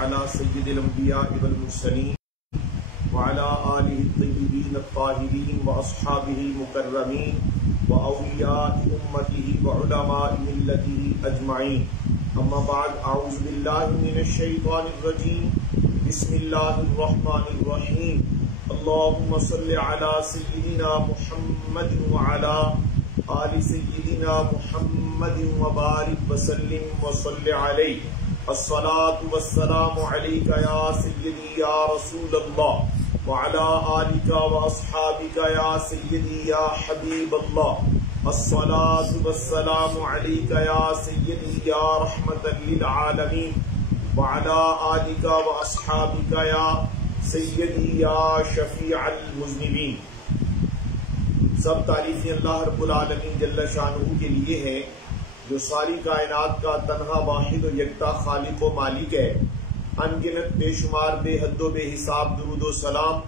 على سيد الأنبياء والمرسلين وعلى آله الطيبين الطاهرين وأصحابه المكرمين وأولياء أمته وعلماء ملته أجمعين. أما بعد، أعوذ بالله من الشيطان الرجيم. بسم الله الرحمن الرحيم. اللهم صل على سيدنا محمد وعلى آل سيدنا محمد وبارك وسلم وصل عليه. الصلاة والسلام عليك يا سيدي يا رسول الله وعلى آلك وأصحابك يا سيدي يا حبيب الله. الصلاة والسلام عليك يا سيدي يا رحمة للعالمين وعلى آلك وأصحابك يا سیدی یا شفیع المذنبین. سب تعریفیں اللہ رب العالمین جل شانہ کے لیے ہیں جو ساری کائنات کا تنہا واحد و یکتا خالق و مالک ہے. ان گنت بے شمار بے حد و بے حساب درود و سلام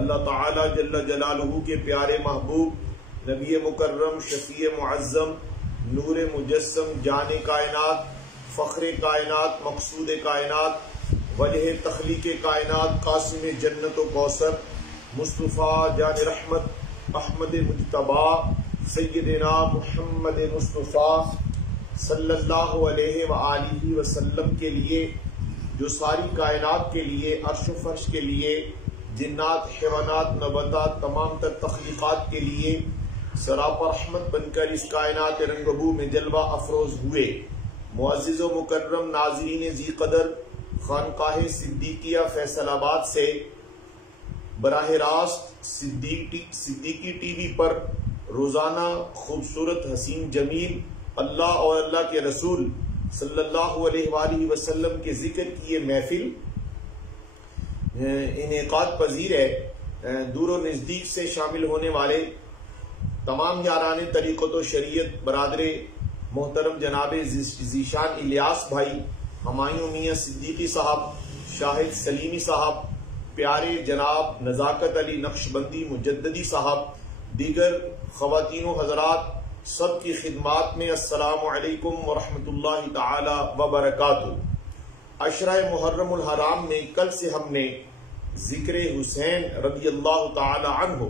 اللہ تعالی جل جلالہ کے پیارے محبوب نبی مکرم شفیع معظم نور مجسم جان کائنات فخر کائنات مقصود کائنات وجہ تخلیق کائنات قاسم جنت و کوثر مصطفیٰ جان رحمت احمد مجتبیٰ سیدنا محمد مصطفیٰ صلی اللہ علیہ وآلہ وسلم کے لیے جو ساری کائنات کے لیے عرش و فرش کے لیے جنات حیوانات نباتات تمام تر تخلیقات کے لیے سراپا رحمت بن کر اس کائنات رنگبو میں جلوہ افروز ہوئے. معزز و مکرم ناظرین ذی قدر، خانقاہ صدیقیہ فیصل آباد سے براہ راست صدیقی ٹی وی پر روزانہ خوبصورت حسین جمیل اللہ اور اللہ کے رسول صلی اللہ علیہ وآلہ وسلم کے ذکر کی یہ محفل انعقاد پذیر ہے. دور و نزدیک سے شامل ہونے والے تمام یاران طریقت و شریعت برادر محترم جناب ذیشان الیاس بھائی، ہمایوں میاں صدیقی صاحب، شاہد سلیمی صاحب، پیارے جناب نزاکت علی نقشبندی مجددی صاحب، دیگر خواتین و حضرات، سب کی خدمات میں السلام علیکم ورحمۃ اللہ تعالی وبرکاتہ. عشرہ محرم الحرام میں کل سے ہم نے ذکر حسین رضی اللہ تعالی عنہ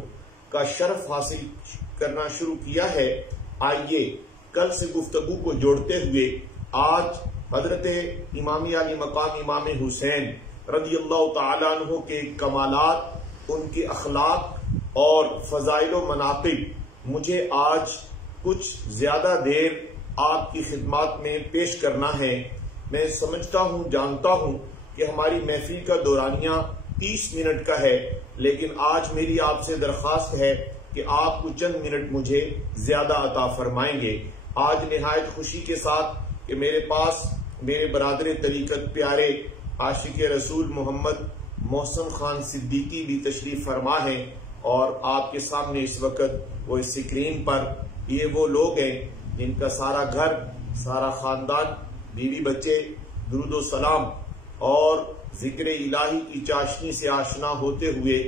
کا شرف حاصل کرنا شروع کیا ہے. آئیے کل سے گفتگو کو جوڑتے ہوئے آج حضرت امام علی مقام امام حسین رضی اللہ تعالیٰ عنہ کے کمالات، ان کے اخلاق اور فضائل و مناقب مجھے آج کچھ زیادہ دیر آپ کی خدمات میں پیش کرنا ہے. میں سمجھتا ہوں، جانتا ہوں کہ ہماری محفل کا دورانیہ 30 منٹ کا ہے، لیکن آج میری آپ سے درخواست ہے کہ آپ کو چند منٹ مجھے زیادہ عطا فرمائیں گے. آج نہایت خوشی کے ساتھ کہ میرے پاس میرے برادر طریقت پیارے عاشق رسول محمد محسن خان صدیقی بھی تشریف فرما ہیں، اور آپ کے سامنے اس وقت وہ اسکرین پر یہ وہ لوگ ہیں جن کا سارا گھر، سارا خاندان، بیوی بچے درود و سلام اور ذکر الہی کی چاشنی سے آشنا ہوتے ہوئے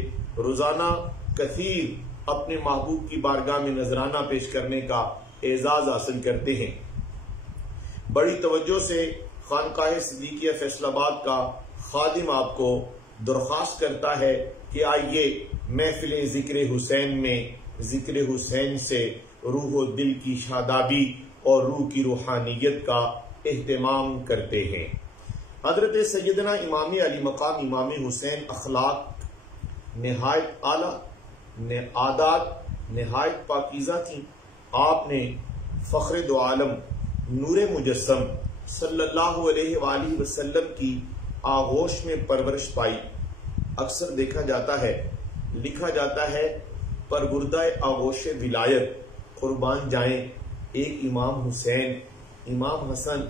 روزانہ کثیر اپنے محبوب کی بارگاہ میں نذرانہ پیش کرنے کا اعزاز حاصل کرتے ہیں. بڑی توجہ سے خانقاہ صدیقیہ فیصل آباد کا خادم آپ کو درخواست کرتا ہے کہ آئیے محفل ذکر حسین میں ذکر حسین سے روح و دل کی شادابی اور روح کی روحانیت کا اہتمام کرتے ہیں. حضرت سیدنا امام علی مقام امام حسین اخلاق نہایت اعلیٰ، عادات نہایت پاکیزہ تھیں. آپ نے فخر دو عالم نور مجسم صلی اللہ علیہ وآلہ وسلم کی آغوش میں پرورش پائی. اکثر دیکھا جاتا ہے، لکھا جاتا ہے، پروردہ آغوش ولایت قربان جائیں ایک امام حسین، امام حسن.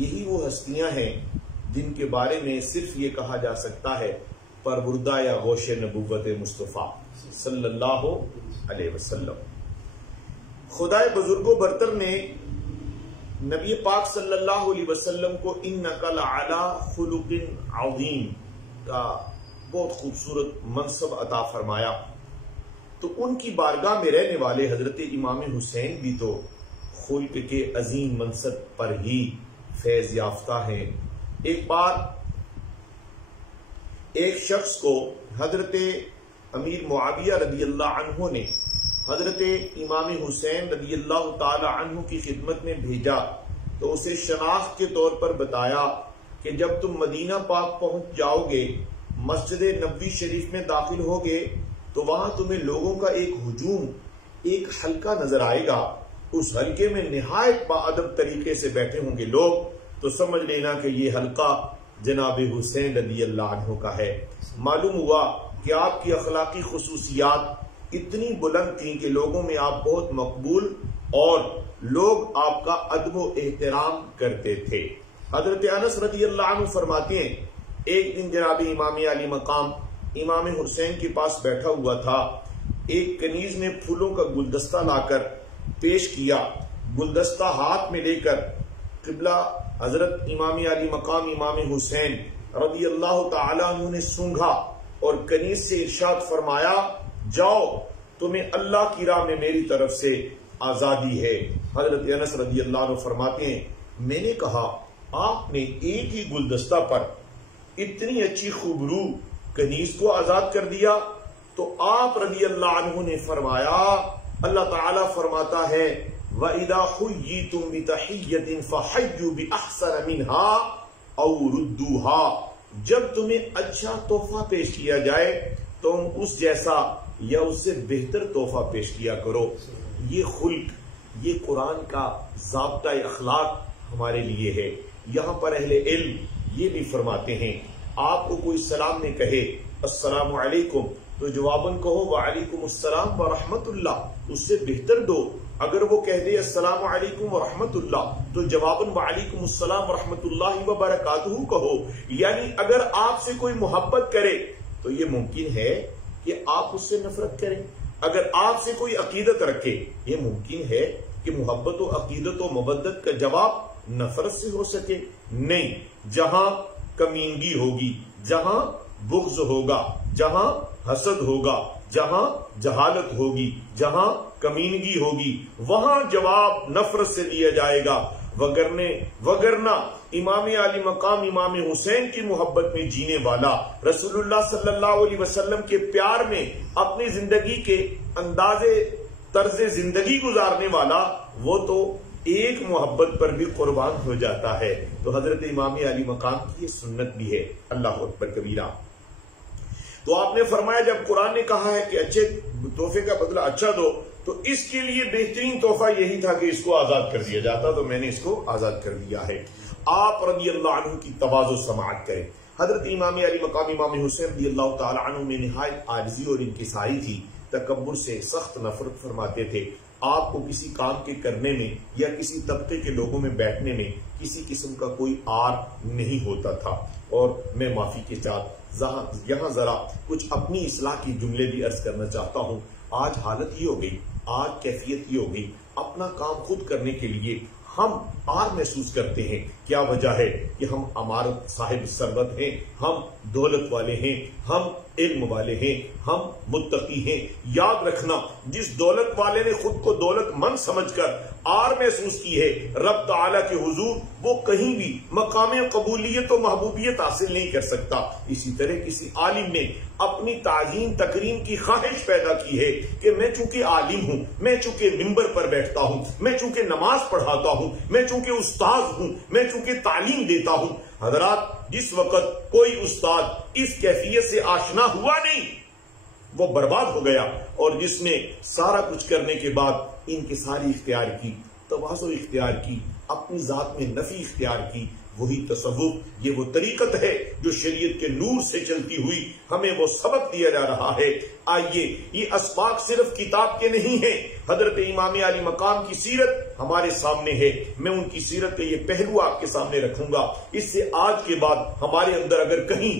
یہی وہ ہستیاں ہیں جن کے بارے میں صرف یہ کہا جا سکتا ہے پروردہ آغوش نبوت مصطفیٰ صلی اللہ علیہ وسلم. خدائے بزرگ و برتر نے نبی پاک صلی اللہ علیہ وسلم کو انک لعلی خلق عظیم کا بہت خوبصورت منصب عطا فرمایا. تو ان کی بارگاہ میں رہنے والے حضرت امام حسین بھی تو خلق کے عظیم منصب پر ہی فیض یافتہ ہیں. ایک بار ایک شخص کو حضرت امیر معاویہ رضی اللہ عنہ نے حضرت امام حسین رضی اللہ تعالی عنہ کی خدمت میں بھیجا تو اسے شناخت کے طور پر بتایا کہ جب تم مدینہ پاک پہنچ جاؤ گے، مسجد نبوی شریف میں داخل ہوگے تو وہاں تمہیں لوگوں کا ایک ہجوم، ایک حلقہ نظر آئے گا، اس حلقے میں نہایت باادب طریقے سے بیٹھے ہوں گے لوگ، تو سمجھ لینا کہ یہ حلقہ جناب حسین رضی اللہ عنہ کا ہے۔ معلوم ہوا کہ آپ کی اخلاقی خصوصیات اتنی بلند تھیں کہ لوگوں میں آپ بہت مقبول اور لوگ آپ کا ادب و احترام کرتے تھے۔ حضرت انس رضی اللہ عنہ فرماتے ہیں ایک دن جناب امام علی مقام امام حسین کے پاس بیٹھا ہوا تھا، ایک کنیز نے پھولوں کا گلدستہ لا کر پیش کیا، گلدستہ ہاتھ میں لے کر قبلہ حضرت امام علی مقام امام حسین رضی اللہ تعالی عنہ نے سونگھا اور کنیز سے ارشاد فرمایا، جاؤ تمہیں اللہ کی راہ میں میری طرف سے آزادی ہے۔ حضرت انس رضی اللہ عنہ فرماتے ہیں میں نے کہا آپ نے ایک ہی گلدستہ پر اتنی اچھی خوبرو کنیز کو آزاد کر دیا؟ تو آپ رضی اللہ عنہ نے فرمایا، اللہ تعالیٰ فرماتا ہے وَإِذَا حُيِّيتُم بِتَحِيَّةٍ فَحَيُّوا بِأَحْسَنَ مِنْهَا أَوْ رُدُّوهَا، جب تمہیں اچھا تحفہ پیش کیا جائے تم اس جیسا یا اس سے بہتر تحفہ پیش کیا کرو۔ یہ خلق، یہ قرآن کا ضابطہ اخلاق ہمارے لیے ہے۔ یہاں پر اہل علم یہ بھی فرماتے ہیں آپ کو کوئی سلام نے کہے السلام علیکم تو جواباً کہو وعلیکم السلام ورحمت اللہ، اس سے بہتر دو۔ اگر وہ کہہ دے السلام علیکم ورحمت اللہ تو جواباً وعلیکم السلام ورحمت اللہ وبرکاتہ کہو۔ یعنی اگر آپ سے کوئی محبت کرے تو یہ ممکن ہے کہ آپ اس سے نفرت کریں، اگر آپ سے کوئی عقیدت رکھے یہ ممکن ہے کہ محبت و عقیدت و مودت کا جواب نفرت سے ہو سکے۔ نہیں، جہاں کمینگی ہوگی، جہاں بغض ہوگا، جہاں حسد ہوگا، جہاں جہالت ہوگی، جہاں کمینگی ہوگی، وہاں جواب نفرت سے دیا جائے گا۔ وگرنہ امام علی مقام امام حسین کی محبت میں جینے والا، رسول اللہ صلی اللہ علیہ وسلم کے پیار میں اپنی زندگی کے طرز زندگی گزارنے والا، وہ تو ایک محبت پر بھی قربان ہو جاتا ہے۔ تو حضرت امام علی مقام کی یہ سنت بھی ہے۔ اللہ اکبر کبیرہ۔ تو آپ نے فرمایا جب قرآن نے کہا ہے کہ اچھے تحفے کا بدلہ اچھا دو تو اس کے لیے بہترین تحفہ یہی تھا کہ اس کو آزاد کر دیا جاتا، تو میں نے اس کو آزاد کر دیا ہے۔ آپ رضی اللہ عنہ کی تواضع سماعت کریں۔ حضرت امام علی مقام امام حسین رضی اللہ تعالی عنہ میں نہایت عاجزی اور انکساری تھی، تکبر سے سخت نفرت فرماتے تھے۔ آپ کو کسی کام کے کرنے میں یا کسی طبقے کے لوگوں میں بیٹھنے میں کسی قسم کا کوئی آر نہیں ہوتا تھا۔ اور میں معافی کے ساتھ یہاں ذرا کچھ اپنی اصلاح کی جملے بھی عرض کرنا چاہتا ہوں۔ آج حالت یہ ہو گئی، آج کیفیت یہ ہو گئی، اپنا کام خود کرنے کے لیے ہم آر محسوس کرتے ہیں۔ کیا وجہ ہے کہ ہم امارت صاحب ثروت ہیں، ہم دولت والے ہیں، ہم علم والے ہیں، ہم متقی ہیں۔ یاد رکھنا جس دولت والے نے خود کو دولت مند سمجھ کر آر محسوس کی ہے، رب تعالیٰ کے حضور وہ کہیں بھی مقام قبولیت و محبوبیت حاصل نہیں کر سکتا۔ اسی طرح کسی عالم نے اپنی تعظیم تکریم کی خواہش پیدا کی ہے کہ میں چونکہ عالم ہوں، میں چونکہ ممبر پر بیٹھتا ہوں، میں چونکہ نماز پڑھاتا ہوں، میں چونکہ استاد ہوں، میں چونکہ تعلیم دیتا ہوں۔ حضرات جس وقت کوئی استاد اس کیفیت سے آشنا ہوا نہیں وہ برباد ہو گیا، اور جس نے سارا کچھ کرنے کے بعد انکساری اختیار کی، تواضع اختیار کی، اپنی ذات میں نفی اختیار کی، وہی تصوف، یہ وہ طریقت ہے جو شریعت کے نور سے چلتی ہوئی ہمیں وہ سبق دیا جا رہا ہے۔ آئیے یہ اسباق صرف کتاب کے نہیں ہیں، حضرت امام علی مقام کی سیرت ہمارے سامنے ہے۔ میں ان کی سیرت کا یہ پہلو آپ کے سامنے رکھوں گا۔ اس سے آج کے بعد ہمارے اندر اگر کہیں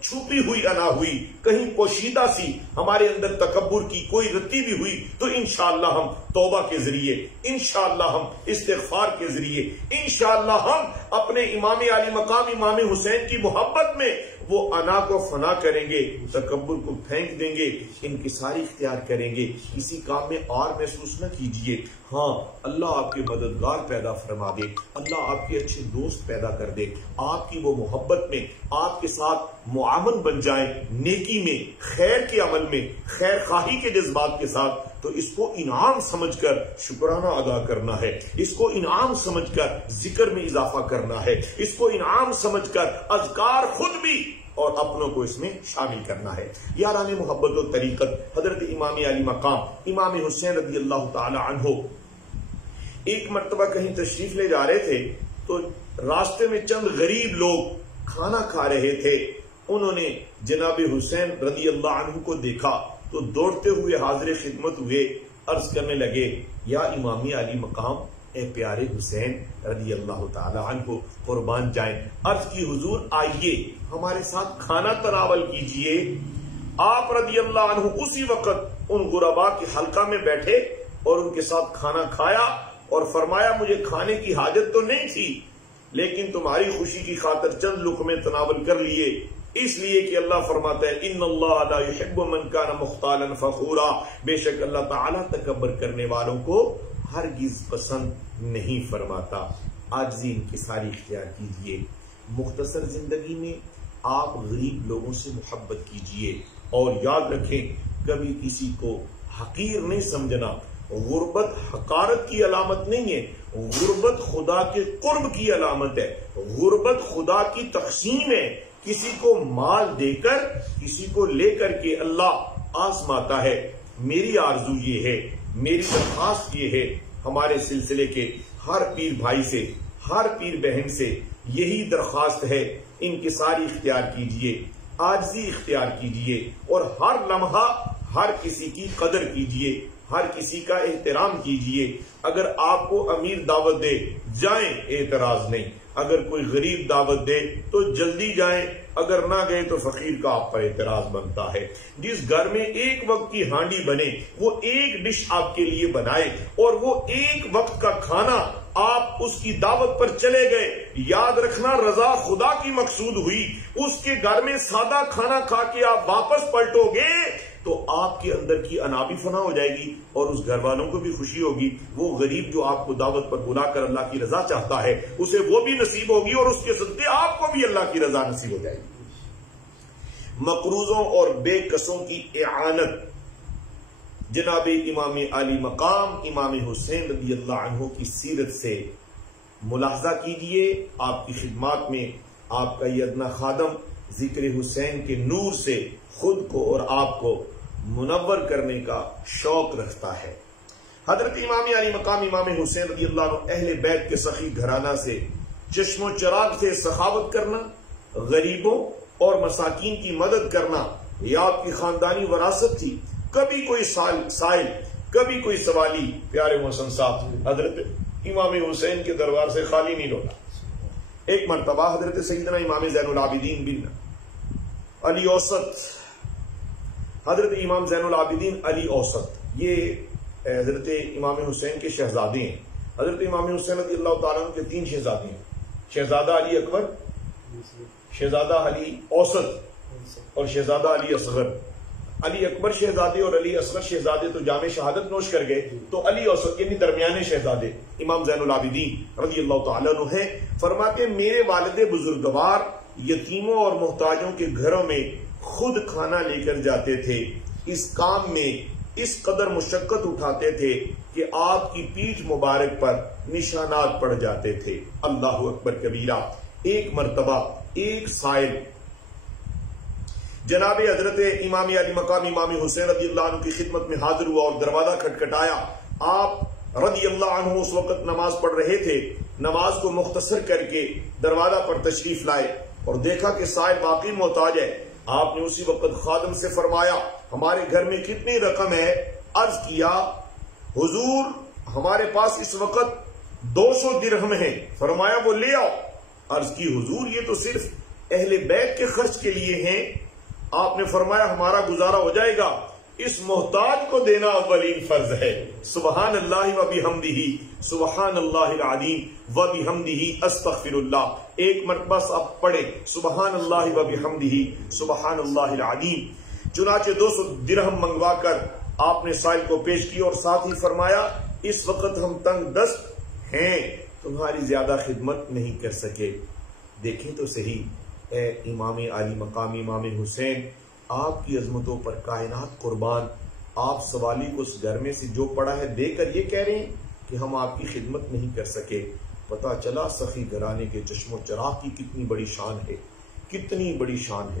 چھپی ہوئی انا ہوئی، کہیں پوشیدہ سی ہمارے اندر تکبر کی کوئی رتی بھی ہوئی تو انشاءاللہ ہم توبہ کے ذریعے، انشاءاللہ ہم استغفار کے ذریعے، انشاءاللہ ہم اپنے امام علی مقام امام حسین کی محبت میں وہ انا کو فنا کریں گے، تکبر کو پھینک دیں گے، انکساری اختیار کریں گے، کسی کام میں اور محسوس نہ کیجئے۔ ہاں اللہ آپ کے مددگار پیدا فرما دے، اللہ آپ کے اچھے دوست پیدا کر دے، آپ کی وہ محبت میں آپ کے ساتھ معاون بن جائیں، نیکی میں، خیر کے عمل میں، خیر خواہی کے جذبات کے ساتھ، تو اس کو انعام سمجھ کر شکرانہ ادا کرنا ہے، اس کو انعام سمجھ کر ذکر میں اضافہ کرنا ہے، اس کو انعام سمجھ کر اذکار خود بھی اور اپنوں کو اس میں شامل کرنا ہے۔ یاران محبت و طریقت، حضرت امام علی مقام امام حسین رضی اللہ تعالی عنہ ایک مرتبہ کہیں تشریف لے جا رہے تھے تو راستے میں چند غریب لوگ کھانا کھا رہے تھے، انہوں نے جناب حسین رضی اللہ عنہ کو دیکھا تو دوڑتے ہوئے حاضر خدمت ہوئے، عرض کرنے لگے یا امام علی مقام، اے پیارے حسین رضی اللہ تعالی عنہ قربان جائیں، عرض کی حضور آئیے ہمارے ساتھ کھانا تناول کیجئے۔ آپ رضی اللہ عنہ اسی وقت ان غرباء کے حلقہ میں بیٹھے اور ان کے ساتھ کھانا کھایا اور فرمایا مجھے کھانے کی حاجت تو نہیں تھی لیکن تمہاری خوشی کی خاطر چند لقمے تناول کر لیے، اس لیے کہ اللہ فرماتا ہے ان اللہ لا يحب من كان مختالا فخورا، بے شک اللہ تعالیٰ تکبر کرنے والوں کو ہرگز پسند نہیں فرماتا۔ عاجزی انکساری اختیار کیجئے، مختصر زندگی میں آپ غریب لوگوں سے محبت کیجئے اور یاد رکھیں کبھی کسی کو حقیر نہیں سمجھنا۔ غربت حقارت کی علامت نہیں ہے، غربت خدا کے قرب کی علامت ہے، غربت خدا کی تقسیم ہے، کسی کو مال دے کر کسی کو لے کر کے اللہ آزماتا ہے۔ میری آرزو یہ ہے، میری درخواست یہ ہے ہمارے سلسلے کے ہر پیر بھائی سے، ہر پیر بہن سے یہی درخواست ہے، انکساری اختیار کیجئے، عاجزی اختیار کیجئے اور ہر لمحہ ہر کسی کی قدر کیجئے، ہر کسی کا احترام کیجئے۔ اگر آپ کو امیر دعوت دے جائیں، اعتراض نہیں، اگر کوئی غریب دعوت دے تو جلدی جائیں، اگر نہ گئے تو فقیر کا آپ پر اعتراض بنتا ہے۔ جس گھر میں ایک وقت کی ہانڈی بنے وہ ایک ڈش آپ کے لیے بنائے اور وہ ایک وقت کا کھانا آپ اس کی دعوت پر چلے گئے، یاد رکھنا رضا خدا کی مقصود ہوئی۔ اس کے گھر میں سادہ کھانا کھا کے آپ واپس پلٹو گے تو آپ کے اندر کی انا بھی فنا ہو جائے گی اور اس گھر والوں کو بھی خوشی ہوگی۔ وہ غریب جو آپ کو دعوت پر بلا کر اللہ کی رضا چاہتا ہے اسے وہ بھی نصیب ہوگی اور اس کے صدقے آپ کو بھی اللہ کی رضا نصیب ہو جائے گی۔ مقروضوں اور بے کسوں کی اعانت، جناب امام علی مقام امام حسین رضی اللہ عنہ کی سیرت سے ملاحظہ کیجئے۔ آپ کی خدمات میں آپ کا یہ ادنا خادم ذکر حسین کے نور سے خود کو اور آپ کو منور کرنے کا شوق رکھتا ہے۔ حضرت امام علی مقام امام حسین رضی اللہ عنہ اہل بیت کے سخی گھرانہ سے چشم و چراغ سے سخاوت کرنا، غریبوں اور مساکین کی مدد کرنا یہ آپ کی خاندانی وراثت تھی۔ کبھی کوئی سائل، کبھی کوئی سوالی پیارے محسن صاحب حضرت امام حسین کے دربار سے خالی نہیں لوٹا۔ ایک مرتبہ حضرت سیدنا امام زین العابدین بن علی اوسط، حضرت امام زین العابدین علی اوسط، یہ حضرت امام حسین کے شہزادے ہیں۔ حضرت امام حسین رضی اللہ تعالیٰ عنہ کے 3 شہزادے ہیں، شہزادہ علی اکبر، شہزادہ علی اوسط اور شہزادہ علی اصغر۔ علی اکبر شہزادے اور علی اصغر شہزادے تو جام شہادت نوش کر گئے، تو علی اوسط یعنی درمیانے شہزادے امام زین العابدین رضی اللہ تعالیٰ عنہ ہیں۔ فرماتے میرے والد بزرگوار یتیموں اور محتاجوں کے گھروں میں خود کھانا لے کر جاتے تھے، اس کام میں اس قدر مشقت اٹھاتے تھے کہ آپ کی پیٹھ مبارک پر نشانات پڑ جاتے تھے۔ اللہ اکبر کبیرہ۔ ایک مرتبہ ایک سائل جناب حضرت امام علی مقام امام حسین رضی اللہ عنہ کی خدمت میں حاضر ہوا اور دروازہ کھٹکھٹایا۔ آپ رضی اللہ عنہ اس وقت نماز پڑھ رہے تھے، نماز کو مختصر کر کے دروازہ پر تشریف لائے اور دیکھا کہ سائل باقی محتاج ہے۔ آپ نے اسی وقت خادم سے فرمایا ہمارے گھر میں کتنی رقم ہے؟ عرض کیا حضور ہمارے پاس اس وقت 200 درہم ہیں۔ فرمایا وہ لے آؤ۔ عرض کی حضور یہ تو صرف اہل بیت کے خرچ کے لیے ہیں۔ آپ نے فرمایا ہمارا گزارا ہو جائے گا۔ اس محتاج کو دینا اولین فرض ہے۔ سبحان اللہ و بحمدہ، سبحان اللہ العظیم و بحمدہ استغفر اللہ۔ ایک مرتبہ آپ پڑھیں سبحان اللہ و بحمدہ سبحان اللہ العظیم۔ چنانچہ 200 درہم منگوا کر آپ نے سائل کو پیش کی اور ساتھ ہی فرمایا اس وقت ہم تنگ دست ہیں، تمہاری زیادہ خدمت نہیں کر سکے۔ دیکھیں تو صحیح، اے امام علی مقام امام حسین، آپ کی عظمتوں پر کائنات قربان، آپ سوالی کو اس گھر میں سے جو پڑا ہے دے کر یہ کہہ رہے ہیں کہ ہم آپ کی خدمت نہیں کر سکے۔ پتا چلا سخی گھرانے کے چشم و چراغ کی کتنی بڑی شان ہے، کتنی بڑی شان ہے۔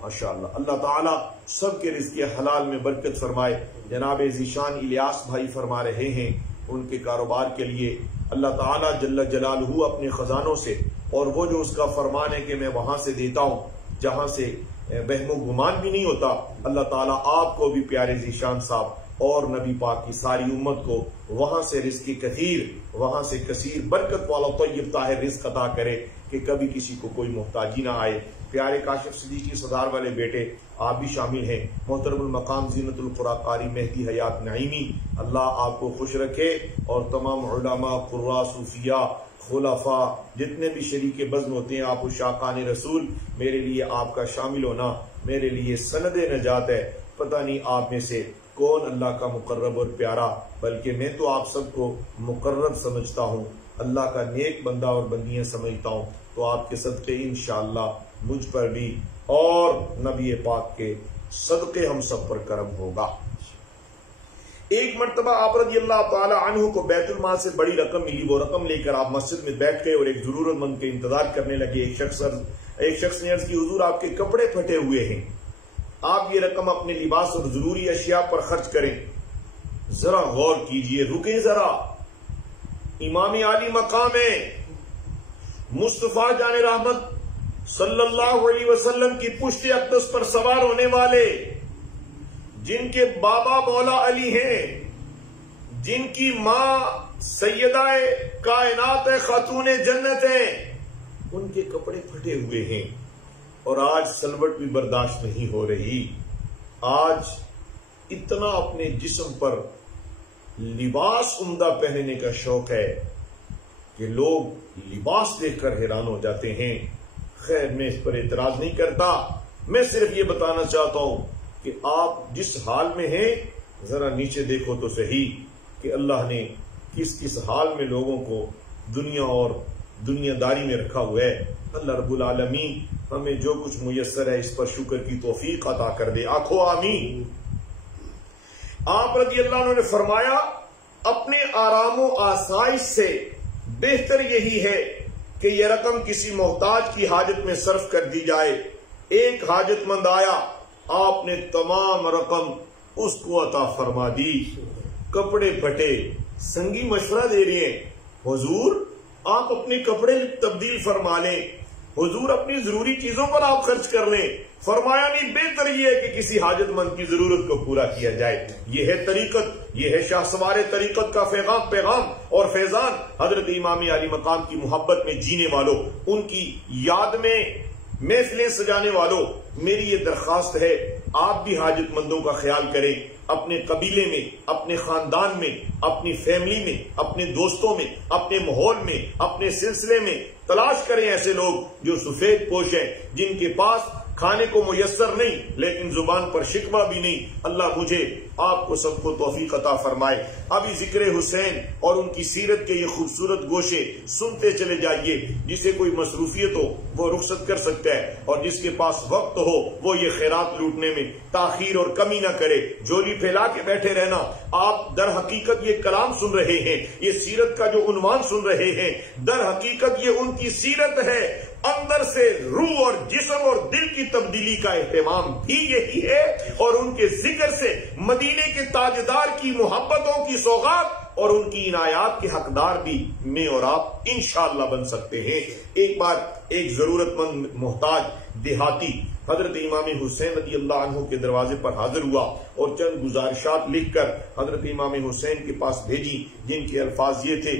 ماشاءاللہ، اللہ تعالیٰ سب کے رزق حلال میں برکت فرمائے۔ جناب ذیشان الیاس بھائی فرما رہے ہیں ان کے کاروبار کے لیے اللہ تعالیٰ جل جلالہ اپنے خزانوں سے، اور وہ جو اس کا فرمان ہے کہ میں وہاں سے دیتا ہوں جہاں سے وہم و گمان بھی نہیں ہوتا، اللہ تعالیٰ آپ کو بھی پیارے ذیشان صاحب اور نبی پاک کی ساری امت کو وہاں سے رزق کثیر، وہاں سے کثیر برکت والا طیب طاہر رزق عطا کرے کہ کبھی کسی کو کوئی محتاجی نہ آئے۔ پیارے کاشف صدیقی صدار والے بیٹے آپ بھی شامل ہیں، محترم المقام زینت القرآ قاری مہدی حیات نعیمی، اللہ آپ کو خوش رکھے، اور تمام علماء، قراء، صوفیاء، خلفاء، جتنے بھی شریک بزم ہوتے ہیں، آپ عشاقان رسول، میرے لیے آپ کا شامل ہونا میرے لیے سند نجات ہے۔ پتہ نہیں آپ میں سے کون اللہ کا مقرب اور پیارا، بلکہ میں تو آپ سب کو مقرب سمجھتا ہوں، اللہ کا نیک بندہ اور بندیاں سمجھتا ہوں، تو آپ کے صدقے انشاءاللہ مجھ پر بھی اور نبی پاک کے صدقے ہم سب پر کرم ہوگا۔ ایک مرتبہ آپ رضی اللہ تعالی عنہ کو بیت المال سے بڑی رقم ملی، وہ رقم لے کر آپ مسجد میں بیٹھ گئے اور ایک ضرورت مند کے انتظار کرنے لگے۔ ایک شخص نے عرض کی حضور آپ کے کپڑے پھٹے ہوئے ہیں، آپ یہ رقم اپنے لباس اور ضروری اشیاء پر خرچ کریں۔ ذرا غور کیجئے، رکیں ذرا، امام عالی مقام ہے، مصطفیٰ جان رحمت صلی اللہ علیہ وسلم کی پشت اقدس پر سوار ہونے والے، جن کے بابا مولا علی ہیں، جن کی ماں سیدہ کائنات خاتون جنت ہیں، ان کے کپڑے پھٹے ہوئے ہیں، اور آج سلوٹ بھی برداشت نہیں ہو رہی۔ آج اتنا اپنے جسم پر لباس عمدہ پہننے کا شوق ہے کہ لوگ لباس دیکھ کر حیران ہو جاتے ہیں۔ خیر، میں اس پر اعتراض نہیں کرتا، میں صرف یہ بتانا چاہتا ہوں کہ آپ جس حال میں ہیں ذرا نیچے دیکھو تو صحیح کہ اللہ نے کس کس حال میں لوگوں کو دنیا اور دنیا داری میں رکھا ہوا ہے۔ اللہ رب العالمین ہمیں جو کچھ میسر ہے اس پر شکر کی توفیق عطا کر دے، آخو آمین۔ آپ رضی اللہ عنہ نے فرمایا اپنے آرام و آسائش سے بہتر یہی ہے کہ یہ رقم کسی محتاج کی حاجت میں صرف کر دی جائے۔ ایک حاجت مند آیا، آپ نے تمام رقم اس کو عطا فرما دی۔ کپڑے پھٹے، سنگی مشورہ دے رہے ہیں، حضور آپ اپنے کپڑے تبدیل فرما لیں، حضور اپنی ضروری چیزوں پر آپ خرچ کر لیں۔ فرمایا نہیں، بہتر یہ ہے کہ کسی حاجت مند کی ضرورت کو پورا کیا جائے۔ یہ ہے طریقت، یہ ہے شاہ سوار طریقت کا پیغام اور فیضان۔ حضرت امام علی مقام کی محبت میں جینے والوں، ان کی یاد میں محفلیں سجانے والوں، میری یہ درخواست ہے آپ بھی حاجت مندوں کا خیال کریں، اپنے قبیلے میں، اپنے خاندان میں، اپنی فیملی میں، اپنے دوستوں میں، اپنے ماحول میں، اپنے سلسلے میں تلاش کریں ایسے لوگ جو سفید پوش ہیں، جن کے پاس کھانے کو میسر نہیں لیکن زبان پر شکوہ بھی نہیں۔ اللہ مجھے آپ کو سب کو توفیق عطا فرمائے۔ ابھی ذکر حسین اور ان کی سیرت کے یہ خوبصورت گوشے سنتے چلے جائیے۔ جسے کوئی مصروفیت ہو وہ رخصت کر سکتا ہے، اور جس کے پاس وقت ہو وہ یہ خیرات لوٹنے میں تاخیر اور کمی نہ کرے۔ جھولی پھیلا کے بیٹھے رہنا، آپ در حقیقت یہ کلام سن رہے ہیں، یہ سیرت کا جو عنوان سن رہے ہیں، در حقیقت یہ ان کی سیرت ہے۔ اندر سے روح اور جسم اور دل کی تبدیلی کا اہتمام بھی یہی ہے، اور ان کے ذکر سے مدینے کے تاجدار کی محبتوں کی سوغات اور ان کی عنایات کے حقدار بھی میں اور آپ انشاءاللہ بن سکتے ہیں۔ ایک بار ایک ضرورت مند محتاج دیہاتی حضرت امام حسین رضی اللہ عنہ کے دروازے پر حاضر ہوا اور چند گزارشات لکھ کر حضرت امام حسین کے پاس بھیجی، جن کے الفاظ یہ تھے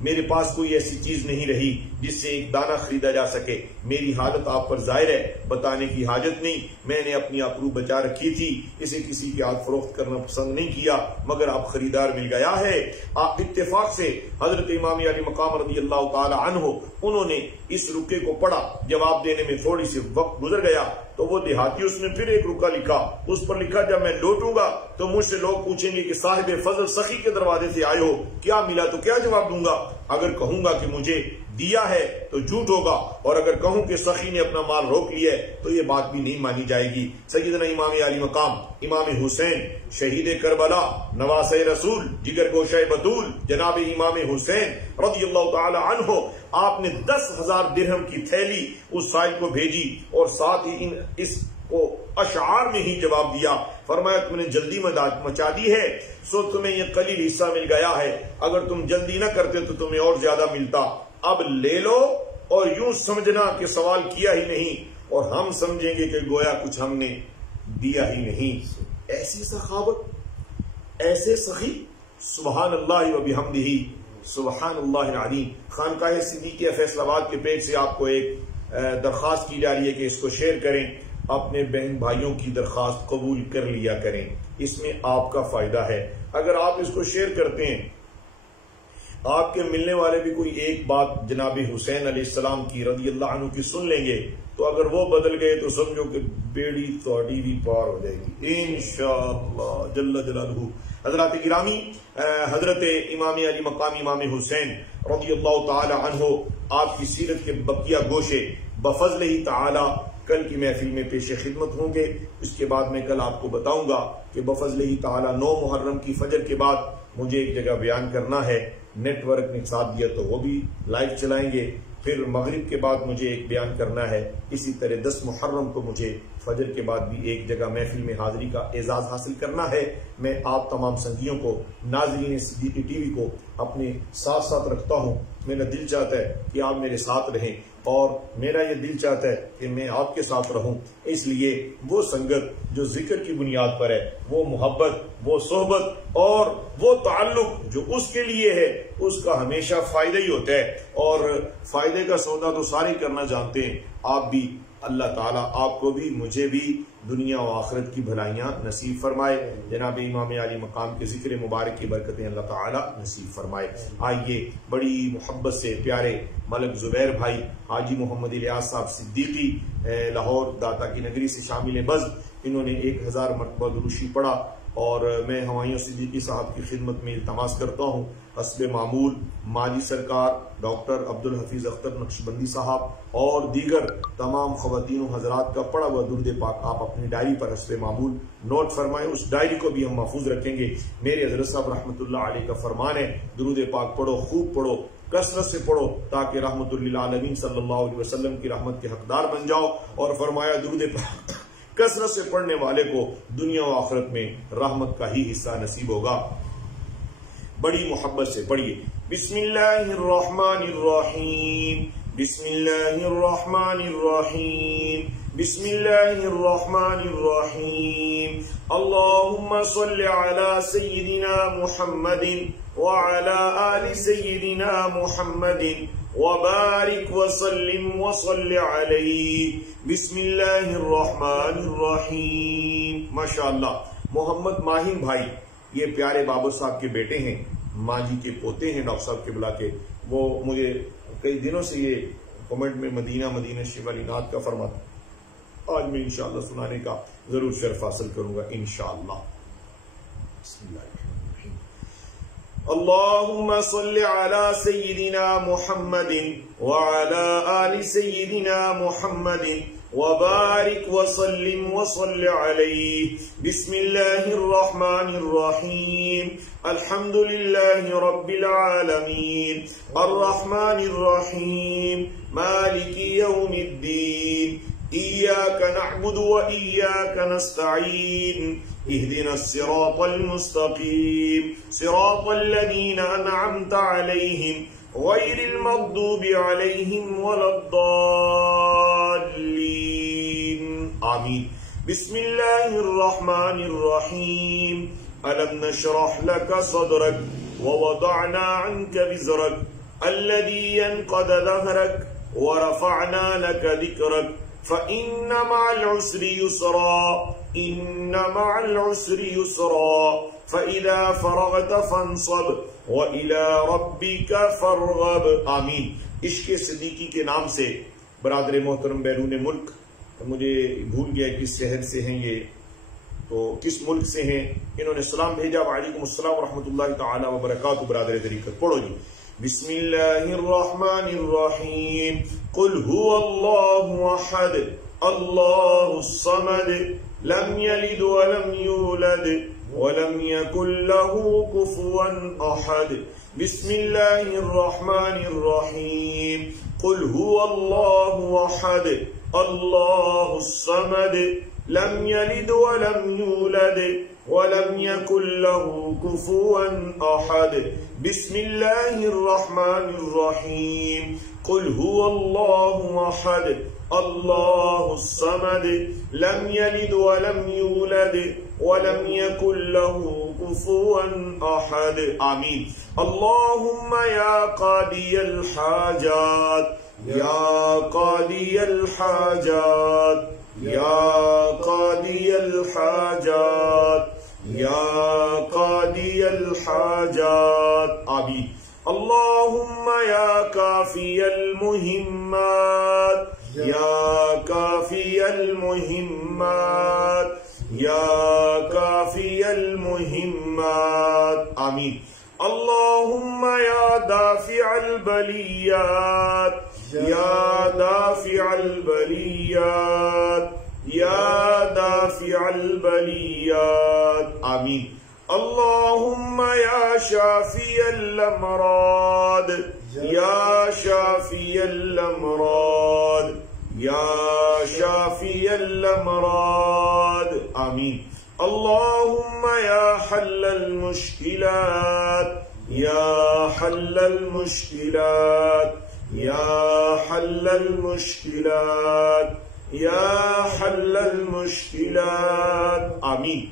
میرے پاس کوئی ایسی چیز نہیں رہی جس سے ایک دانہ خریدا جا سکے. میری حالت آپ پر ظاہر ہے، بتانے کی حاجت نہیں. میں نے اپنی آبرو بچا رکھی تھی، اسے کسی کے ہاتھ فروخت کرنا پسند نہیں کیا، مگر آپ خریدار مل گیا ہے. اتفاق سے حضرت امام علی مقام رضی اللہ تعالی عنہ انہوں نے اس رکے کو پڑھا. جواب دینے میں تھوڑی سی وقت گزر گیا تو وہ دیہاتی اس نے پھر ایک رکا لکھا. اس پر لکھا جب میں لوٹوں گا تو مجھ سے لوگ پوچھیں گے کہ صاحب فضل سخی کے دروازے سے آئے ہو، کیا ملا؟ تو کیا جواب دوں گا؟ اگر کہوں گا کہ مجھے دیا ہے تو جھوٹ ہوگا، اور اگر کہوں کہ سخی نے اپنا مال روک لیا ہے تو یہ بات بھی نہیں مانی جائے گی. سیدنا امام علی مقام امام حسین شہید کربلا نواسہ رسول جگر گوشہ بطول جناب امام حسین رضی اللہ تعالی عنہ، آپ نے 10,000 درہم کی تھیلی اس سائل کو بھیجی اور ساتھ ہی اس کو اشعار میں ہی جواب دیا. فرمایا تم نے جلدی مچا دی ہے سو تمہیں یہ قلیل حصہ مل گیا ہے، اگر تم جلدی نہ کرتے تو تمہیں اور زیادہ ملتا. اب لے لو اور یوں سمجھنا کہ سوال کیا ہی نہیں، اور ہم سمجھیں گے کہ گویا کچھ ہم نے دیا ہی نہیں. ایسی سخاوت، ایسے سخی، سبحان اللہ و بحمدہ سبحان اللہ العظیم. خانقاہ صدیقیہ فیصل آباد کے پیج سے آپ کو ایک درخواست کی جا رہی ہے کہ اس کو شیئر کریں. اپنے بہن بھائیوں کی درخواست قبول کر لیا کریں، اس میں آپ کا فائدہ ہے. اگر آپ اس کو شیئر کرتے ہیں، آپ کے ملنے والے بھی کوئی ایک بات جناب حسین علیہ السلام کی رضی اللہ عنہ کی سن لیں گے تو اگر وہ بدل گئے تو سمجھو کہ بیڑی تھوڑی بھی پار ہو جائے گی انشاءاللہ جل جلالہ. حضرات گرامی، حضرت امام علی مقام امام حسین رضی اللہ تعالی عنہ آپ کی سیرت کے بقیہ گوشے بفضل ہی تعالی کل کی محفل میں پیش خدمت ہوں گے. اس کے بعد میں کل آپ کو بتاؤں گا کہ بفضل ہی تعالی 9 محرم کی فجر کے بعد مجھے ایک جگہ بیان کرنا ہے. نیٹ ورک نے ساتھ دیا تو وہ بھی لائیو چلائیں گے. پھر مغرب کے بعد مجھے ایک بیان کرنا ہے. اسی طرح 10 محرم کو مجھے فجر کے بعد بھی ایک جگہ محفل میں حاضری کا اعزاز حاصل کرنا ہے. میں آپ تمام سنگیوں کو، ناظرین صدیقی ٹی وی کو اپنے ساتھ ساتھ رکھتا ہوں. میرا دل چاہتا ہے کہ آپ میرے ساتھ رہیں اور میرا یہ دل چاہتا ہے کہ میں آپ کے ساتھ رہوں. اس لیے وہ سنگت جو ذکر کی بنیاد پر ہے، وہ محبت، وہ صحبت اور وہ تعلق جو اس کے لیے ہے، اس کا ہمیشہ فائدہ ہی ہوتا ہے. اور فائدے کا سودا تو سارے کرنا جانتے ہیں. آپ بھی، اللہ تعالیٰ آپ کو بھی مجھے بھی دنیا و آخرت کی بھلائیاں نصیب فرمائے. جناب امام علی مقام کے ذکر مبارک کی برکتیں اللہ تعالیٰ نصیب فرمائے. آئیے بڑی محبت سے پیارے ملک زبیر بھائی حاجی محمد الیاس صاحب صدیقی لاہور داتا کی نگری سے شامل بزم، انہوں نے 1000 مرتبہ دروشی پڑھا اور میں ہمایوں صدیقی صاحب کی خدمت میں التماس کرتا ہوں حسب معمول ماجی سرکار ڈاکٹر عبدالحفیظ اختر نقشبندی صاحب اور دیگر تمام خواتین و حضرات کا پڑھا ہوا درود پاک آپ اپنی ڈائری پر حسب معمول نوٹ فرمائیں. اس ڈائری کو بھی ہم محفوظ رکھیں گے. میرے حضرت صاحب رحمۃ اللہ علیہ کا فرمان ہے، درود پاک پڑھو، خوب پڑھو، کثرت سے پڑھو تاکہ رحمت للعالمین صلی اللہ علیہ وسلم کی رحمت کے حقدار بن جاؤ. اور فرمایا درود پاک کثرت سے پڑھنے والے کو دنیا و آخرت میں رحمت کا ہی حصہ نصیب ہوگا. بڑی محبت سے پڑھیے. بسم اللہ الرحمن الرحیم، بسم اللہ الرحمن الرحیم، بسم اللہ الرحمن الرحیم. اللہم صل علی سیدنا محمد وعلی آل سیدنا محمد وبارک وسلم وصل علیہ. بسم اللہ الرحمن الرحیم. ماشاءاللہ. محمد ماہین بھائی یہ پیارے بابر صاحب کے بیٹے ہیں، ماں جی کے پوتے ہیں ڈاکٹر صاحب کے بلا کے. وہ مجھے کئی دنوں سے یہ کمنٹ میں مدینہ مدینہ شیو علی ناتھ کا فرماتا. آج میں انشاءاللہ سنانے کا ضرور شرف حاصل کروں گا انشاءاللہ. بسم اللہ الرحمن الرحیم. اللہم صل علی سیدنا محمد وعلی آل سیدنا محمد وبارک وسلم وصل علیہ. بسم اللہ الرحمن الرحیم. الحمد للہ رب العالمین الرحمن الرحیم مالک یوم الدین. ایاک نعبد و ایاک نستعین. اہدنا الصراط المستقیم صراط الذین انعمت علیہم غیر المغضوب علیہم ولا الضالین. آمین. بسم اللہ الرحمن الرحیم. ألم نشرح لك صدرك ووضعنا عنك وزرك الذي انقض ظهرك ورفعنا لك ذكرك فإن مع العسر يسرا إن مع العسر يسرا فإذا فرغت فانصب وإلى ربك فارغب. آمین. عشق صدیقی کے نام سے برادر محترم بیرون ملک، مجھے بھول گیا کس شہر سے ہیں یہ، تو کس ملک سے ہیں، انہوں نے سلام بھیجا. وعلیکم السلام ورحمۃ اللہ تعالی وبرکاتہ. برادر طریقت پڑھو جی. بسم اللہ الرحمن الرحیم. قل هو اللہ احد اللہ الصمد لم یلد ولم یولد ولم یکن له کفوا احد. بسم اللہ الرحمن الرحیم. قل هو اللہ احد اللہ الصمد لم یلد ولم یولد ولم یکن له کفوا احد. بسم اللہ الرحمن الرحیم. قل هو اللہ احد اللہ الصمد لم یلد ولم یولد ولم یکن له کفوا احد. آمین. اللہم یا قاضی الحاجات یا قاضی الحاجات یا قاضی الحاجات یا قاضی الحاجات. آمین. اللہم یا کافی المہمات یا کافی المہمات یا کافی المہمات. آمین. اللہم یا دافع البلیات یا دافع البلیات یا دافع البلیات. آمین. اللہم یا شافی الامراض یا شافی الامراض یا شافی الامراض. آمین. اللہم یا حل المشکلات یا حل المشکلات یا حل المشکلات یا حل المشکلات. آمین.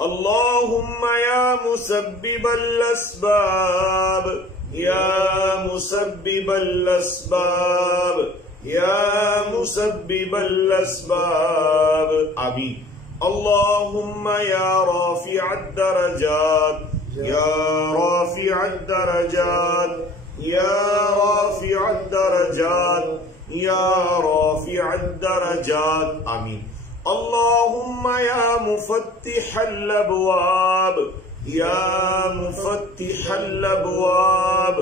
اللہم یا مسبب الاسباب یا مسبب الاسباب یا مسبب الاسباب. آمین. اللہم یا رافع الدرجات یا رافع الدرجات یا رافع الدرجات یا رافع الدرجات. آمین. اللہم یا مفتح الابواب یا مفتح الابواب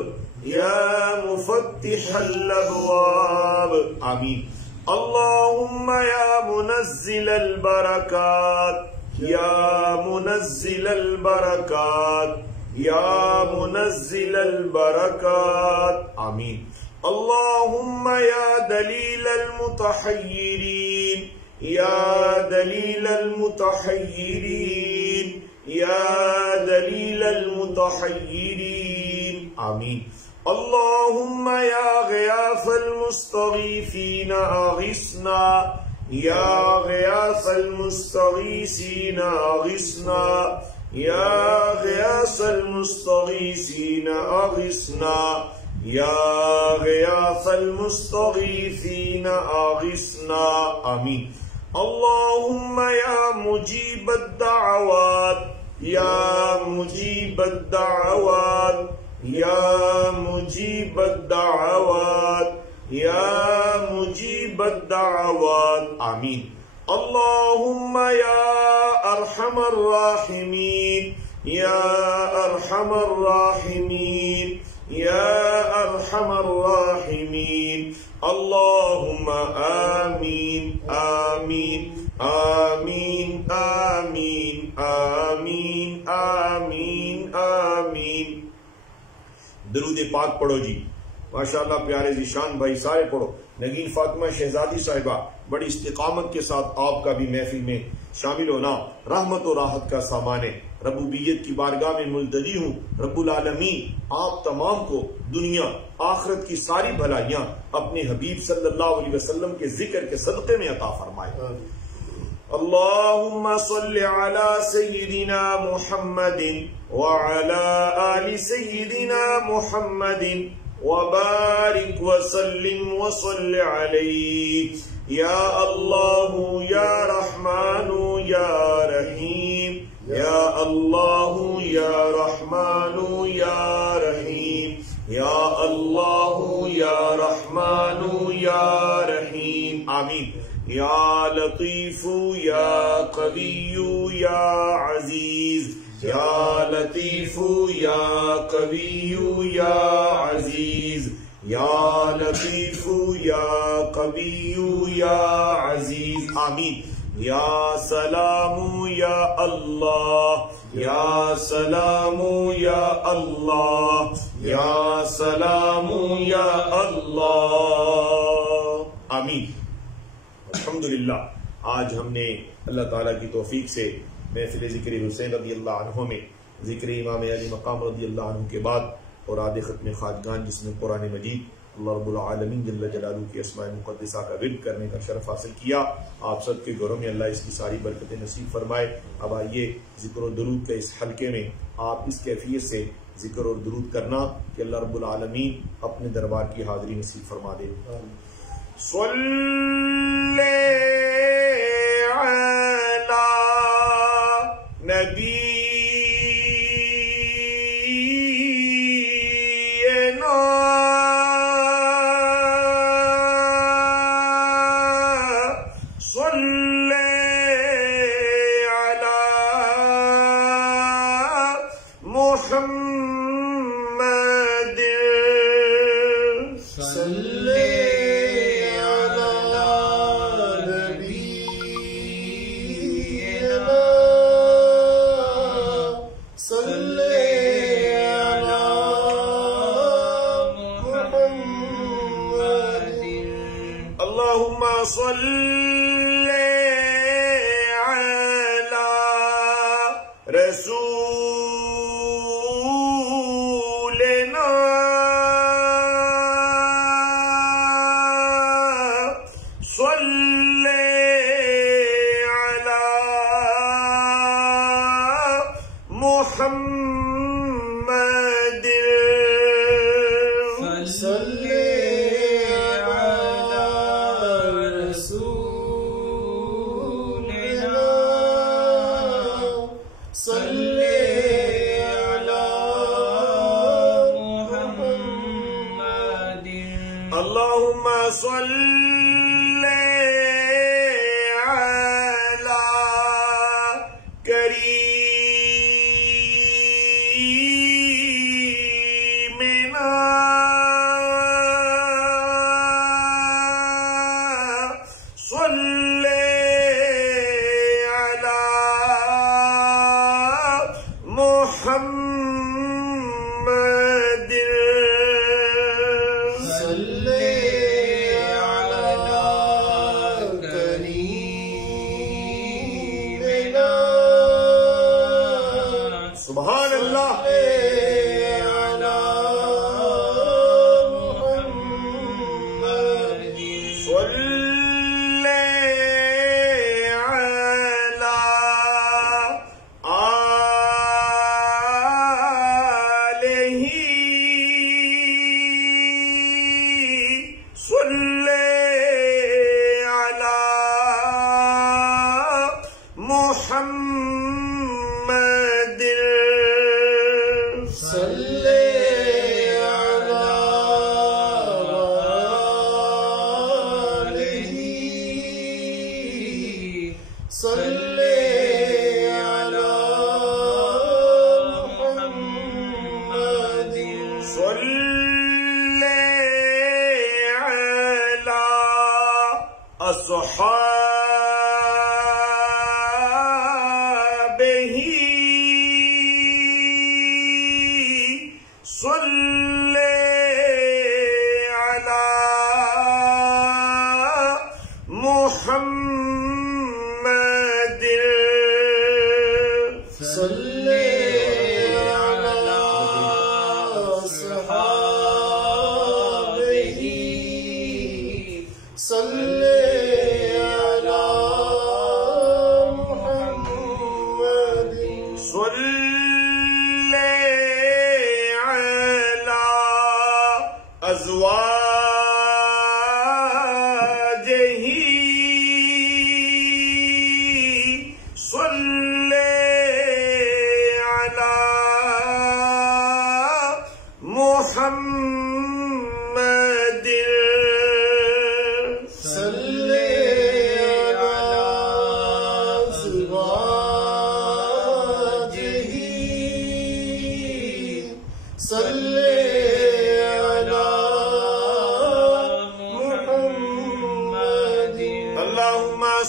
یا مفتح الابواب. آمین. اللہم یا منزل البرکات یا منزل البرکات یا منزل البرکات. آمین. اللہم یا دلیل المتحیرین یا دلیل المتحیرین یا دلیل المتحیرین. آمین. اللہم یا غیاث المستغیثین اغثنا یا غیاث المستغیثین اغثنا یا غیاث المستغیثین اغثنا یا غیاث المستغیثین اغثنا. آمین. اللہم یا مجیب الدعوات یا مجیب الدعوات یا مجیب الدعوات یا مجیب الدعوات. آمین. اللہم یا ارحم الراحمین یا ارحم الراحمین یا ارحم الراحمین. اللہم آمین آمین آمین آمین آمین آمین آمین. درود پاک پڑھو جی. ماشاءاللہ پیارے ذیشان بھائی سارے پڑھو. نگین فاطمہ شہزادی صاحبہ بڑی استقامت کے ساتھ آپ کا بھی محفل میں شامل ہونا رحمت و راحت کا سامان ہے. ربوبیت کی بارگاہ میں ملتجی ہوں رب العالمین آپ تمام کو دنیا آخرت کی ساری بھلائیاں اپنے حبیب صلی اللہ علیہ وسلم کے ذکر کے صدقے میں عطا فرمائے. اللهم صل على سيدنا محمد وعلى آل سيدنا محمد وبارك وسلم وصل عليه يا الله يا رحمن يا رحيم يا الله يا رحمن يا رحيم يا الله يا رحمن يا رحيم آمين يا لطيف يا قوي يا عزيز يا لطيف يا قوي يا عزيز يا لطيف يا قوي يا عزيز آمين يا سلام يا الله يا سلام يا الله يا سلام يا الله آمین. الحمدللہ آج ہم نے اللہ تعالیٰ کی توفیق سے محفل ذکر حسین رضی اللہ عنہ میں ذکر امام علی مقام رضی اللہ عنہ کے بعد اور آدھے ختم خواجگان جس میں قرآن مجید اللہ رب العالمین جل جلالہ کی اسماء مقدسہ کا ورد کرنے کا شرف حاصل کیا. آپ سب کے گھروں میں اللہ اس کی ساری برکتیں نصیب فرمائے. اب آئیے ذکر و درود کے اس حلقے میں آپ اس کیفیت سے ذکر اور درود کرنا کہ اللہ رب العالمین اپنے دربار کی حاضری نصیب فرما دے. صلی علی نبی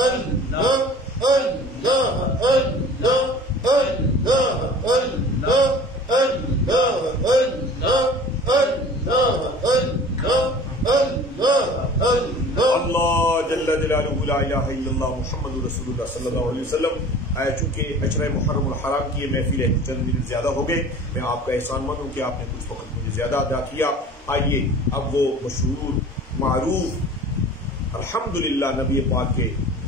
اللہ جل جلالہ لا الہ الا اللہ محمد رسول اللہ صلی اللہ علیہ وسلم۔ چونکہ عشرہ محرم الحرام کی یہ محفل ہے، چند منٹ زیادہ ہو گئے، میں آپ کا احسان مند ہوں کہ آپ نے کچھ وقت مجھے زیادہ ادا کیا۔ آئیے اب وہ مشہور معروف الحمدللہ نبی پاک کے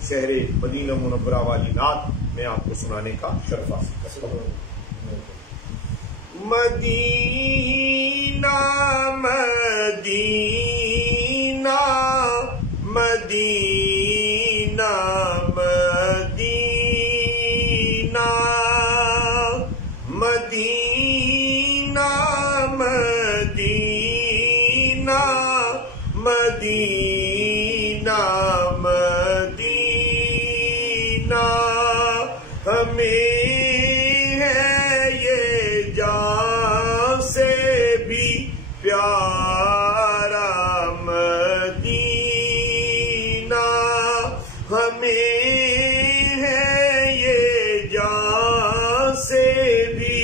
شہر مدینہ منورہ والی نعت میں آپ کو سنانے کا شرف حاصل کرتا ہوں۔ مدینہ مدینہ مدینہ مدینہ مدینہ مدینہ مدینہ مدینہ ہمیں ہے یہ جان سے بھی پیارا مدینہ، ہمیں ہے یہ جان سے بھی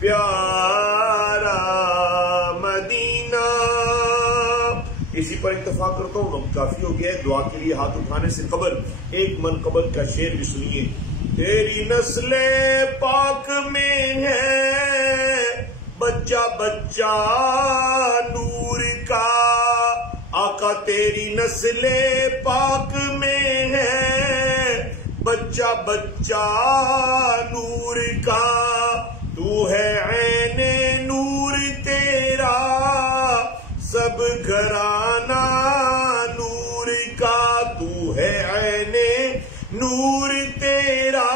پیارا مدینہ۔ اسی پر اکتفا کرتا ہوں، اب کافی ہو گیا ہے، دعا کے لیے ہاتھ اٹھانے سے قبل ایک منقبت کا شعر بھی سنیے۔ تیری نسل پاک میں ہے بچہ بچہ نور کا، آقا تیری نسل پاک میں ہے بچہ بچہ نور کا، تو ہے عین نور تیرا سب گھرانہ نور کا، تو ہے عین نور تیرا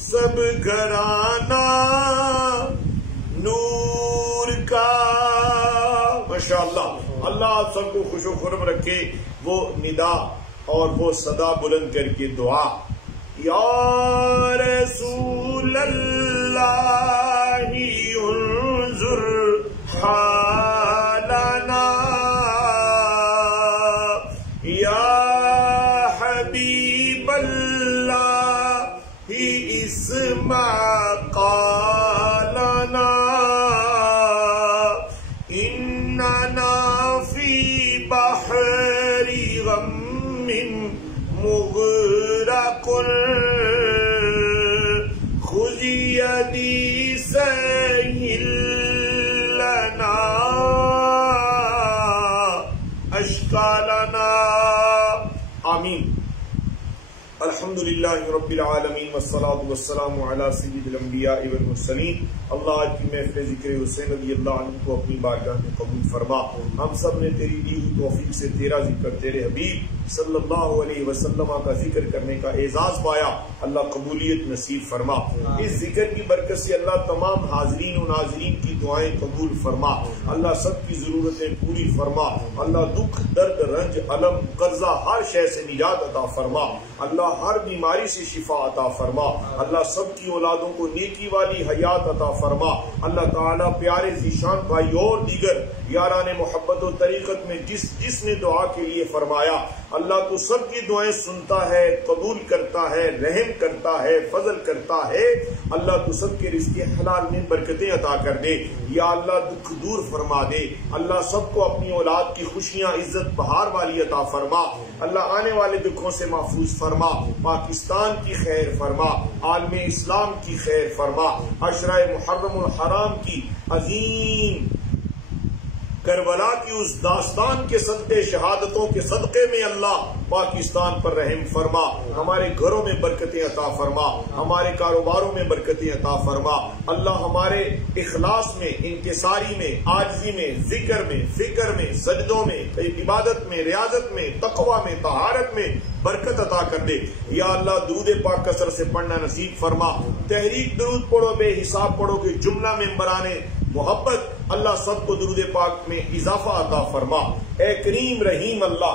سب گھرانہ نور کا۔ ماشاءاللہ، اللہ آپ سب کو خوش و خرم رکھے۔ وہ ندا اور وہ صدا بلند کر کے دعا، یا رسول اللہ انظر حالنا، یا حبیب اللہ اسمع قالنا، اننا فی بحر غم مغرق، خذ یدی سہل لنا اشکالنا۔ آمین۔ الحمدللہ رب العالمین والصلاة والسلام علی سید الانبیاء والمرسلین۔ اللہ آج کی محفل ذکر حسین رضی اللہ عنہ کو اپنی بارگاہ میں قبول فرما۔ ہم سب نے تیری دی ہوئی توفیق سے تیرا ذکر، تیرے حبیب صلی اللہ علیہ وسلم کا ذکر کرنے کا اعزاز پایا، اللہ قبولیت نصیب فرما۔ اس ذکر کی برکت سے اللہ تمام حاضرین و ناظرین کی دعائیں قبول فرما، اللہ سب کی ضرورتیں پوری فرما، اللہ دکھ درد رنج علم قرضہ ہر شے سے نجات عطا فرما، اللہ ہر بیماری سے شفا عطا فرما، اللہ سب کی اولادوں کو نیکی والی حیات عطا فرما، اللہ تعالیٰ پیارے ذیشان بھائی اور دیگر یاران محبت و طریقت میں جس نے دعا کے لیے فرمایا، اللہ تو سب کی دعائیں سنتا ہے، قبول کرتا ہے، رحم کرتا ہے، فضل کرتا ہے، اللہ تو سب کے رزق حلال میں برکتیں عطا کر دے، یا اللہ دکھ دور فرما دے، اللہ سب کو اپنی اولاد کی خوشیاں عزت بہار والی عطا فرما، اللہ آنے والے دکھوں سے محفوظ فرما، پاکستان کی خیر فرما، عالم اسلام کی خیر فرما، عشرہ محرم الحرام کی عظیم کربلا کی اس داستان کے صدقے شہادتوں کے صدقے میں اللہ پاکستان پر رحم فرما، ہمارے گھروں میں برکتیں عطا فرما، ہمارے کاروباروں میں برکتیں عطا فرما، اللہ ہمارے اخلاص میں، انکساری میں، عاجزی میں، ذکر میں، فکر میں، سجدوں میں، عبادت میں، ریاضت میں، تقوی میں، طہارت میں برکت عطا کر دے، یا اللہ درود پاک کثر سے پڑھنا نصیب فرما، تحریک درود پڑھو، بے حساب پڑھو کہ جملہ ممبران محبت، اللہ سب کو درود پاک میں اضافہ عطا فرما، اے کریم رحیم اللہ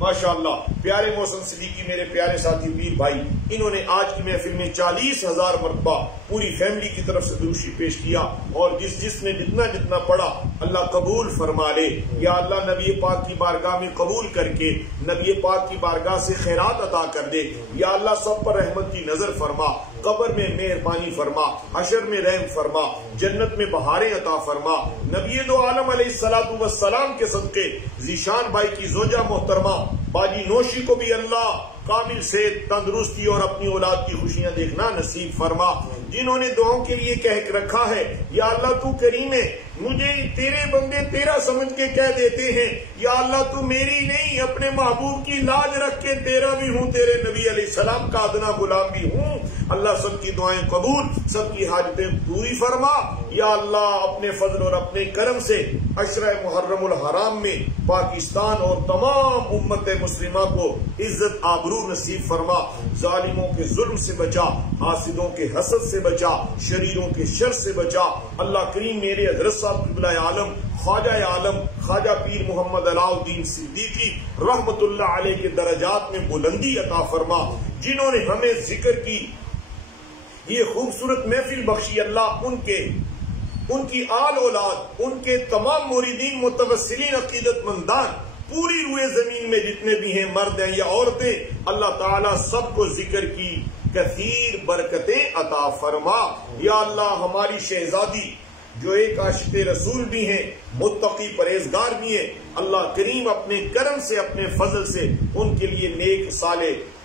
ماشاءاللہ پیارے محسن صدیقی میرے پیارے ساتھی پیر بھائی، انہوں نے آج کی محفل میں 40,000 مرتبہ پوری فیملی کی طرف سے دروشی پیش کیا، اور جس نے جتنا پڑھا اللہ قبول فرما لے۔ یا اللہ نبی پاک کی بارگاہ میں قبول کر کے نبی پاک کی بارگاہ سے خیرات عطا کر دے۔ یا اللہ سب پر رحمت کی نظر فرما، قبر میں مہربانی فرما، حشر میں رحم فرما، جنت میں بہاریں عطا فرما۔ نبی دو عالم علیہ السلام کے صدقے ذیشان بھائی کی زوجہ محترمہ باجی نوشی کو بھی اللہ کامل صحت، تندرستی اور اپنی اولاد کی خوشیاں دیکھنا نصیب فرما۔ جنہوں نے دعاؤں کے لیے کہہ رکھا ہے یا اللہ تو کریم ہے، مجھے تیرے بندے تیرا سمجھ کے کہہ دیتے ہیں، یا اللہ تو میری نہیں اپنے محبوب کی لاج رکھ کے تیرا بھی ہوں، تیرے نبی علیہ السلام کا ادنا غلام بھی ہوں۔ اللہ سب کی دعائیں قبول، سب کی حاجتیں پوری فرما۔ یا اللہ اپنے فضل اور اپنے کرم سے عشرہ محرم الحرام میں پاکستان اور تمام امت مسلمہ کو عزت آبرو نصیب فرما، ظالموں کے ظلم سے بچا، حاسدوں کے حسد سے بچا، شریروں کے شر سے بچا۔ اللہ کریم میرے حضرت صاحب قبلہ عالم خواجہ عالم خواجہ پیر محمد علاء الدین صدیقی رحمت اللہ علیہ کے درجات میں بلندی عطا فرما، جنہوں نے ہمیں ذکر کی یہ خوبصورت محفل بخشی۔ اللہ ان کی آل اولاد، ان کے تمام مریدین، متوسلین، عقیدت مندان پوری روئے زمین میں جتنے بھی ہیں، مرد ہیں یا عورتیں، اللہ تعالیٰ سب کو ذکر کی کثیر برکتیں عطا فرما۔ یا اللہ ہماری شہزادی جو ایک عاشق رسول بھی ہیں، متقی پرہیزگار بھی ہیں، اللہ کریم اپنے کرم سے اپنے فضل سے ان کے لیے نیک صالح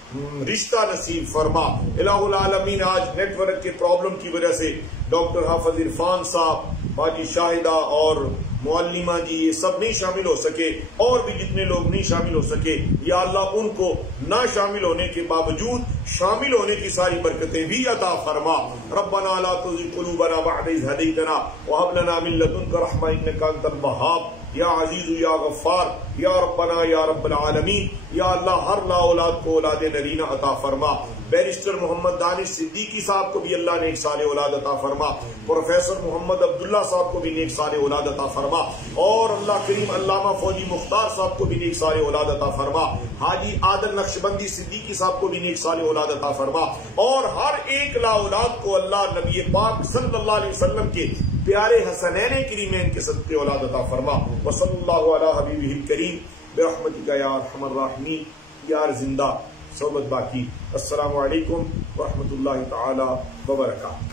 رشتہ نصیب فرما۔ الہ العالمین آج نیٹ ورک کے پرابلم کی وجہ سے ڈاکٹر حافظ عرفان صاحب، باجی شاہدہ اور معلمہ جی یہ سب نہیں شامل ہو سکے، اور بھی جتنے لوگ نہیں شامل ہو سکے، یا اللہ ان کو نہ شامل ہونے کے باوجود شامل ہونے کی ساری برکتیں بھی عطا فرما۔ ربنا لا تزغ قلوبنا بعد إذ هديتنا وهب لنا من لدنك رحمة إنك أنت الوهاب یا عزیز یا غفار یا ربنا یا رب العالمین۔ یا اللہ ہر لا اولاد کو اولاد نرینہ عطا فرما۔ بیرسٹر محمد دانش صدیقی صاحب کو بھی اللہ نیک صالح اولاد عطا فرما، پروفیسر محمد عبداللہ صاحب کو بھی نیک صالح اولاد عطا فرما، اور اللہ کریم علامہ فوجی مختار صاحب کو بھی نیک صالح اولاد عطا فرما، حاجی عادل نقشبندی صدیقی صاحب کو بھی نیک صالح اولاد عطا فرما، اور ہر ایک لا اولاد کو اللہ نبی پاک صلی اللہ علیہ وسلم کے پیارے حسنین کریمین کے صدقے اولاد عطا فرما۔ وصلی اللہ علی حبیبہ الکریم برحمتک یا ارحم الراحمین۔ یار زندہ صحبت باقی۔ السلام علیکم ورحمۃ اللہ تعالی وبرکاتہ۔